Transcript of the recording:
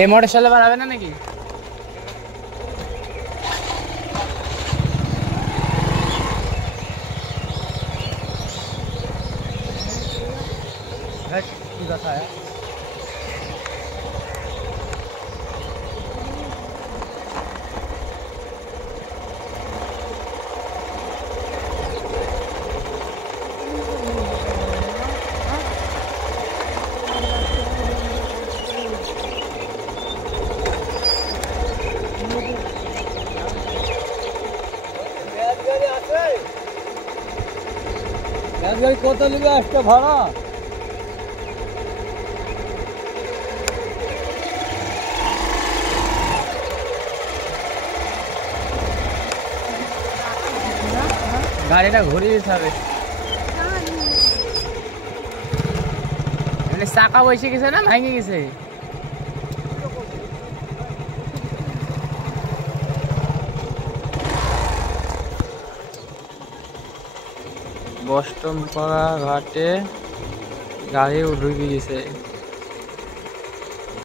এই মোটর সালে বানাবে না নাকি? কি কথা গাড়ি কত নেবে একটা ভাড়া? গাড়িটা ঘুরিয়ে দিতে হবে, মানে চাকা বসে গেছে না ভেঙে গেছে? বষ্টমপাড়া ঘাটে গাড়ি ঢুকে গেছে।